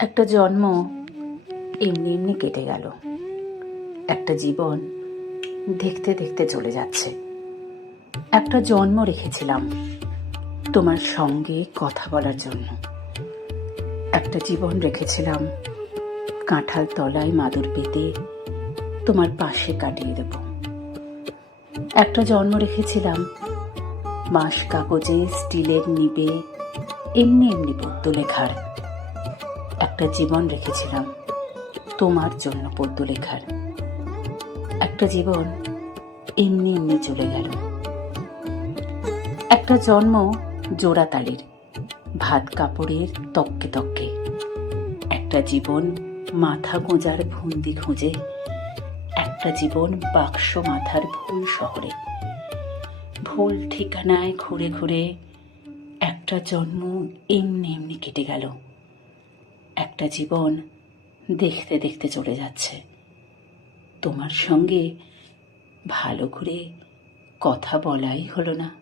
একটা জন্ম এমনি এমনি কেটে গেল। একটা জীবন দেখতে দেখতে চলে যাচ্ছে। একটা জন্ম রেখেছিলাম তোমার সঙ্গে কথা বলার জন্য। একটা জীবন রেখেছিলাম কাঁঠাল তলায় মাদুর পেতে তোমার পাশে কাটিয়ে দেব। একটা জন্ম রেখেছিলাম বাঁশ কাগজে স্টিলের নিবে এমনি এমনি পদ্য লেখার। একটা জীবন রেখেছিলাম তোমার জন্য পদ্য লেখার। একটা জীবন এমনি এমনি চলে গেল। একটা জন্ম জোড়াতালির ভাত কাপড়ের তককে তককে। একটা জীবন মাথা গোঁজার ভুন্দি খুঁজে। একটা জীবন বাক্স মাথার ভুল শহরে, ভুল ঠিকানায় ঘুরে ঘুরে। একটা জন্ম এমনি এমনি কেটে গেল। একটা জীবন দেখতে দেখতে চলে যাচ্ছে। তোমার সঙ্গে ভালো করে কথা বলাই হলো না।